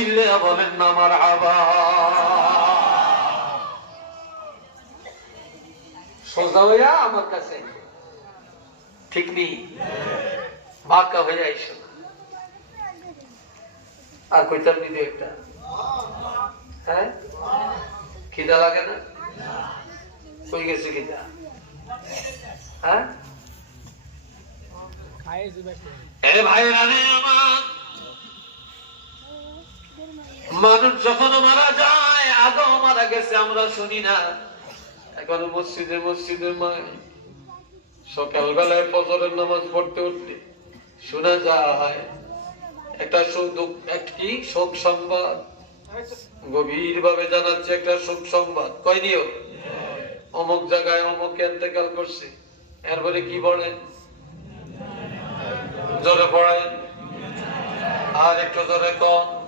চিল্লে বলেন না মারহাবা। সোজা হইয়া আমার কাছে ঠিক নেই, বাঁকা হয়ে আইসো না। আর কইতাম নিতে একটা, হ্যাঁ খিদা লাগে না? কই গেছে খিদা? হ্যাঁ ভাইরা রে আমার, মানুষ যখন মারা যায়, আগেও মারা গেছে আমরা শুনি না। এখন মসজিদে মসজিদে সকালবেলায় ফজরের নামাজ পড়তে উঠতে শোনা যায় একটা শোক সংবাদ, গভীর ভাবে জানাচ্ছে একটা শোক সংবাদ। কয় দিও অমুক জায়গায় অমুক ইন্তেকাল করছে। এরপরে কি বলেন? জোরে পড়েন, আর একটু জোরে কম।